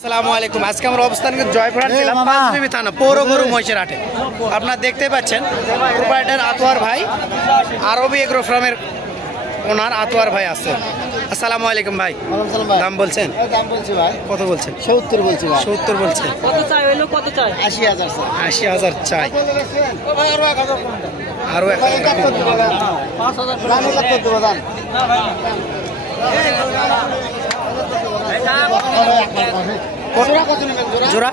আসসালামু আলাইকুম। আজকে আমরা অবস্থান জয়পুরহাট জেলা পাঁচবিবি থানা পৌর গরু মহিষের হাটে। আপনারা দেখতে পাচ্ছেন প্রোপাইটার আতোয়ার ভাই, আরবি এগ্রো ফার্মের ওনার আতোয়ার ভাই আছে। আসসালামু আলাইকুম ভাই। দাম বলছেন? দাম বলছি ভাই। কত বলছেন? 70 বলছি ভাই। 70 বলছে। কত চাই হইলো? কত চাই? 80,000 স্যার। 80,000 চাই। আরো 1,000 দেবো দাম। জোড়া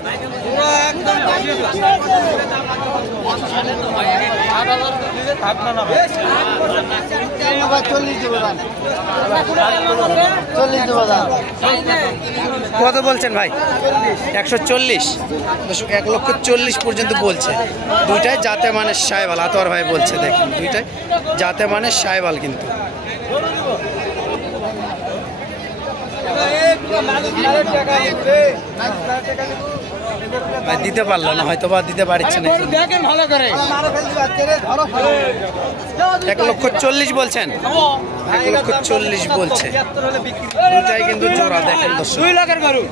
কত বলছেন ভাই? 140। 1,40,000 পর্যন্ত বলছে। দুইটাই জাতে মানে সাইবাল। আতোয়ার ভাই বলছে দেখুন, দুইটাই জাতে মানে সাইবাল। কিন্তু ভাই দিতে পারলো না, হয়তো বা দিতে পারছে না। 1,40,000 বলছেন। 1,40,000 বলছে। দুটাই কিন্তু জোড়া দেখেন দর্শক। 2 লাখের গরু।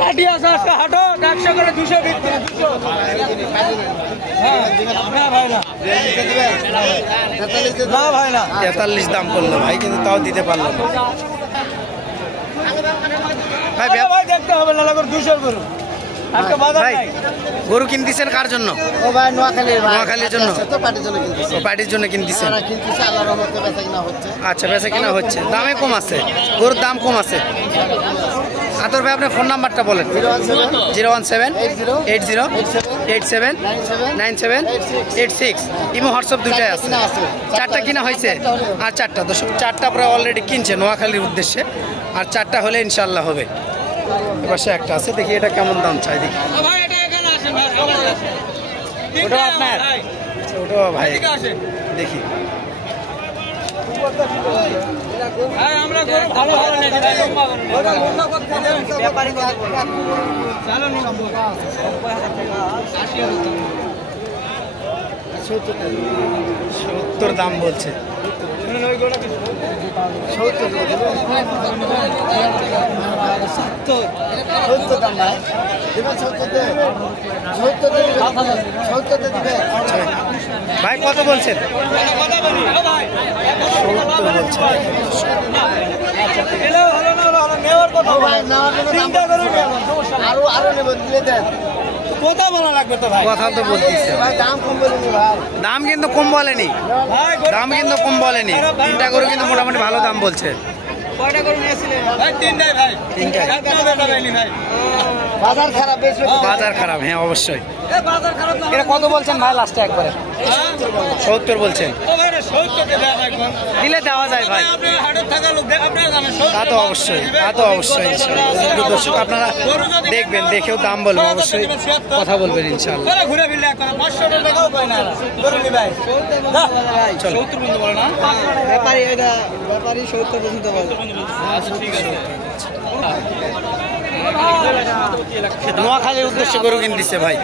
কাটিয়া আজকে হাটো 100 করে 200 বিক্রি। 200 হ্যাঁ ভাই না। না ভাই না। 43 দাম করলো ভাই, কিন্তু তাও দিতে পারলো না ভাই। ভাই দেখতে হবে না, লাগর 200 গরু। আজকে বাজার নাই। গরু কিনতেছেন কার জন্য? ও ভাই নোয়াখালীর ভাই। নোয়াখালীর জন্য? তো পার্টির জন্য কিনতেছি। ও পার্টির জন্য কিনতেছেন? আমরা কিনতেছি, আল্লাহর রহমতে বেচা কিনা হচ্ছে। আচ্ছা, বেচা কিনা হচ্ছে। দামে কম আছে, গরুর দাম কম আছে। আতর ভাই আপনার ফোন নাম্বারটা বলেন। 017 80 87 97 86। ইমো হোয়াটসঅ্যাপ দুইটাই আছে। 4টা কিনা হয়েছে আর 4টা দর্শক, 4টা প্রায় অলরেডি কিনছে নোয়াখালীর উদ্দেশ্যে, আর 4টা হলে ইনশাল্লাহ হবে। এবার সে একটা আছে, দেখি এটা কেমন দাম চাই দেখি। ভাই এটা এখানে আসেন ভাই। ওটাও আপনার? ওটাও ভাই দেখি। ভাই আমরা গরু ভালো ভালো নেই ভাই, লম্বা গরু নেই। ব্যাপারী কত বলে? চালো 70 দাম বলছে। ভাই কত বলছেন? 70 বলছে। কথা বলা লাগবে তো ভাই। কথা তো বলতেছে, দাম কিন্তু কম বলেনি। দাম কিন্তু কম বলেনি। 3টা গরু কিন্তু মোটামুটি ভালো দাম বলছে। কয়টা গরু নিয়েছিলেন ভাই? 3টাই ভাই। 3টাই। একটা বেটা পাইনি ভাই। বাজার খারাপ, বাজার খারাপ, হ্যাঁ অবশ্যই। বাজার খারাপ না। এটা কত বলছেন ভাই লাস্টে একবারে? 70 বলছেন। ও ভাই 70 কে দেয়া একবার। দিলে দেওয়া যায় ভাই। আপনি হাটের থাকা লোক আপনারা জানেন। তা তো অবশ্যই, তা তো অবশ্যই ইনশাআল্লাহ। দর্শক আপনারা দেখবেন, দেখেও দাম বলবেন, অবশ্যই কথা বলবেন ইনশাআল্লাহ। ঘুরে ফিরলে একবার 500 টাকাও কয় না গরু নি ভাই। চলো 70 পর্যন্ত বলে না। ব্যাপারী এটা ব্যাপারী 70 পর্যন্ত বলে। আচ্ছা ঠিক আছে। নোয়াখালীর উদ্দেশ্যে গরু কিনতেছে ভাই।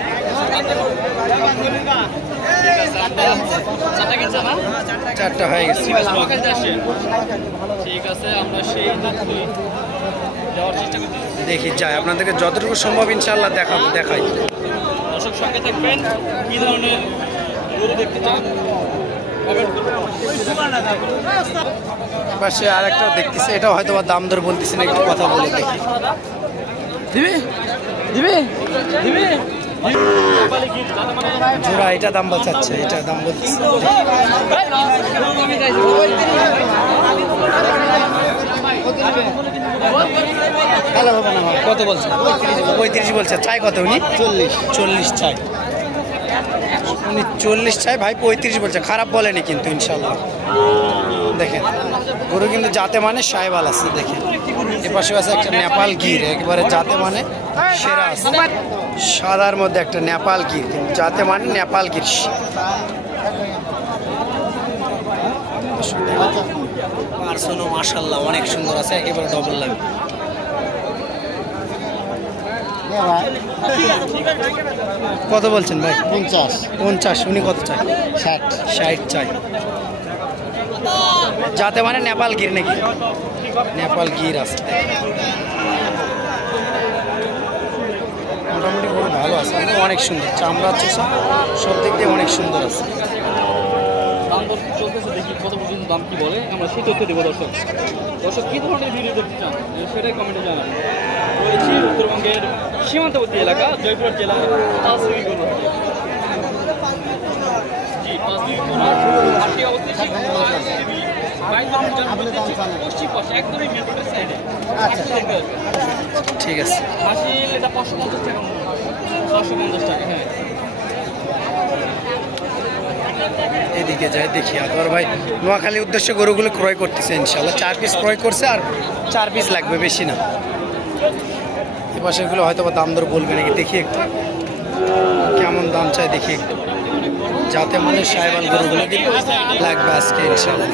চারটা হয়ে গেছে। ঠিক আছে, আমরা সেই যাওয়ার চেষ্টা করতেছি। দেখি যাই, আপনাদেরকে যতটুকু সম্ভব ইনশাআল্লাহ দেখাই। দর্শক সঙ্গে থাকবেন। কি ধরনের গরু দেখতে চান পাশে আর একটা দেখতেছে, এটা হয়তো বা দাম দর বলতেছে না, একটু কথা বলে দেখি। দিবি দিবি দিবি জোড়া এটা দাম বলছে, এটা দাম বলতেছে। কত বলছে? 35 বলছে। চাই কত উনি? 40 চাই। উনি 40 চাই ভাই, 35 বলছে। খারাপ বলেনি কিন্তু ইনশাল্লাহ। দেখেন গরু কিন্তু জাতে মানে সাহেবাল আছে। দেখেন এপাশে আছে একটা নেপাল গির, একেবারে জাতে মানে সেরা আছে। সাদার মধ্যে একটা নেপাল গির, কিন্তু জাতে মানে নেপাল গির। পার্সনও মাশাআল্লাহ অনেক সুন্দর আছে, একেবারে ডবল লাগে। কত বলছেন ভাই? 50। উনি কত চাই? 60 চাই। যাতে মানে নেপাল গির নাকি? নেপাল গির আছে। অনেক সুন্দর, চামড়া চোষা সব দিক দিয়ে অনেক সুন্দর আছে। দাম দর চলতেছে, দেখি কত পর্যন্ত দাম কি বলে, আমরা সেই তথ্য দেবো দর্শক। দর্শক কী ধরনের ভিডিও দেখতে চান সেটাই কমেন্টে জানান। রয়েছি উত্তরবঙ্গের সীমান্তবর্তী এলাকা জয়পুর জেলার পাঁচবিবি গরু হাটে। জি, পাঁচবিবি গরু হাটটি অবস্থিত পশ্চিম পাশে, একদমই মেন রোডের সাইডে। ঠিক আছে, হাসিল এটা 550 টাকা, 550 টাকা। হ্যাঁ, এদিকে যাই দেখি। আতর ভাই নোয়াখালীর উদ্দেশ্যে গরুগুলো ক্রয় করতেছে ইনশাল্লাহ। 4 পিস ক্রয় করছে, আর 4 পিস লাগবে, বেশি না। এ পাশেগুলো হয়তো বা দাম দর বলবে নাকি, দেখি একটু কেমন দাম চাই, দেখি একটু। যাতে মানে সাহেবাল গরুগুলো কিন্তু লাগবে আজকে ইনশাল্লাহ।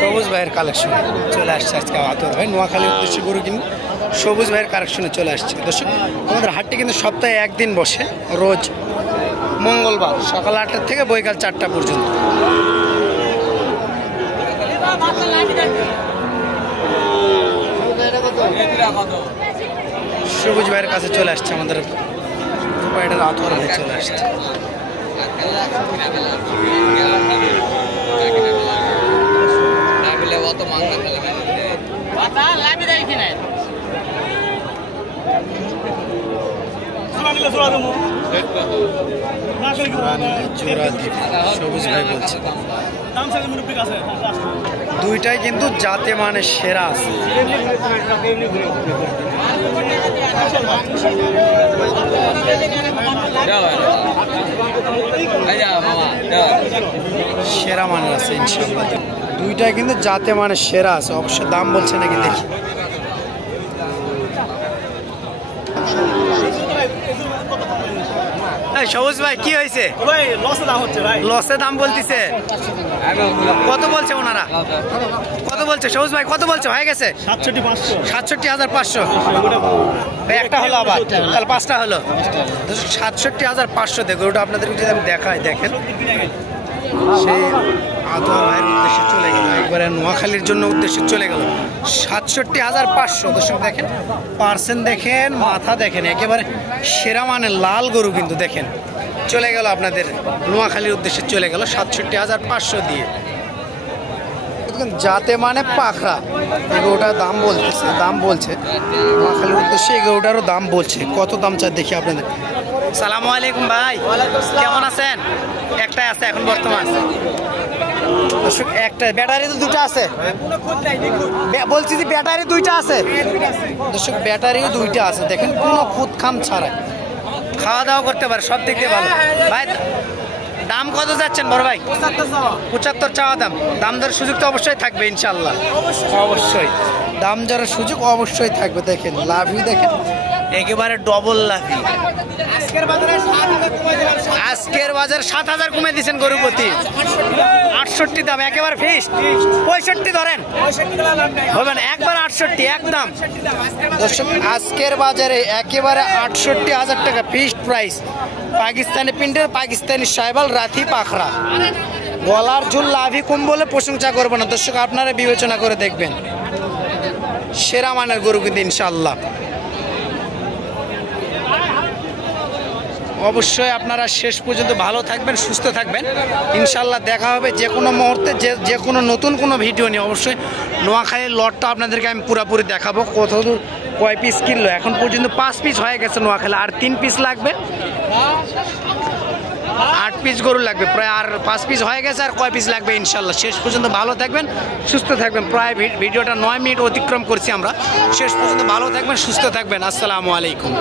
সবুজ ভাইয়ের কালেকশন চলে আসছে আজকে। আতর ভাই নোয়াখালীর উদ্দেশ্যে গরু কিন্তু সবুজ ভাইয়ের কালেকশনে চলে আসছে। দর্শক, আমাদের হাটটি কিন্তু সপ্তাহে একদিন বসে, রোজ মঙ্গলবার সকাল 8টা থেকে বৈকাল 4টা পর্যন্ত। সবুজ ভাইয়ের কাছে চলে আসছে আমাদের আতর ভাই চলে আসছে। সবুজ ভাই বলছে দুইটাই কিন্তু জাতে মানে সেরা আছে। সেরা মানে আছে ইনশাআল্লাহ, দুইটাই কিন্তু জাতে মানে সেরা আছে। অবশ্য দাম বলছে নাকি দেখি। সবুজ ভাই কি হয়েছে? লসে দাম বলতেছে। কত বলছে ওনারা? কত বলছে সবুজ ভাই? কত বলছে? হয়ে গেছে 67,500। একটা হলো আবার, তাহলে 5টা হলো। 67,500 দেখো, ওটা আপনাদের যদি আমি দেখাই, দেখেন সেই আতর ভাইয়ের উদ্দেশ্যে চলে গেল, একবারে নোয়াখালীর জন্য উদ্দেশ্যে চলে গেল। 67,500। দর্শক দেখেন, পার্সেন্ট দেখেন, মাথা দেখেন, একেবারে সেরা মানে লাল গরু কিন্তু দেখেন চলে গেল আপনাদের নোয়াখালীর উদ্দেশ্যে চলে গেল 67,500 দিয়ে। যাতে মানে পাখরা এগুলোটার দাম বলতেছে, দাম বলছে নোয়াখালীর উদ্দেশ্যে এগুলোটারও দাম বলছে। কত দাম চাই দেখি আপনাদের। সালামু আলাইকুম ভাই, কেমন আছেন? একটাই আছে এখন বর্তমান। একটা ব্যাটারি তো দুটো আছে, বলছি যে ব্যাটারি 2টা আছে। দর্শক ব্যাটারিও 2টা আছে, দেখেন কোনো খুদ খাম ছাড়া খাওয়া দাওয়া করতে পারে, সব দিক দিয়ে ভালো। ভাই দাম কত যাচ্ছেন বড় ভাই? 75 চাওয়া দাম। দাম দরের সুযোগ তো অবশ্যই থাকবে ইনশাল্লাহ, অবশ্যই দাম দরের সুযোগ অবশ্যই থাকবে। দেখেন লাভি দেখেন, একেবারে ডবল লাভি। আজকের বাজার 7,000 কমে দিচ্ছেন গরু প্রতি। 68 দাম, একেবারে ফিক্সড। 65 ধরেন, হবে না, একবার 68 একদম। দর্শক আজকের বাজারে একেবারে 68,000 টাকা ফিক্সড প্রাইস। পাকিস্তানি প্রিন্টের, পাকিস্তানি সাইবাল, রাথি পাখরা, গলার ঝুল লাভি কম বলে প্রশংসা করবো না। দর্শক আপনারা বিবেচনা করে দেখবেন, সেরা মানের গরু কিন্তু ইনশাল্লাহ। অবশ্যই আপনারা শেষ পর্যন্ত ভালো থাকবেন, সুস্থ থাকবেন ইনশাল্লাহ। দেখা হবে যে কোনো মুহূর্তে, যে কোনো নতুন কোনো ভিডিও নিয়ে। অবশ্যই নোয়াখালীর লটটা আপনাদেরকে আমি পুরোপুরি দেখাবো, কতদূর কয় পিস কিনলো। এখন পর্যন্ত 5 পিস হয়ে গেছে নোয়াখালী, আর 3 পিস লাগবে, 8 পিস গরু লাগবে প্রায়, আর 5 পিস হয়ে গেছে, আর কয় পিস লাগবে ইনশাল্লাহ। শেষ পর্যন্ত ভালো থাকবেন, সুস্থ থাকবেন। প্রায় ভিডিওটা 9 মিনিট অতিক্রম করছি আমরা। শেষ পর্যন্ত ভালো থাকবেন, সুস্থ থাকবেন। আসসালামু আলাইকুম।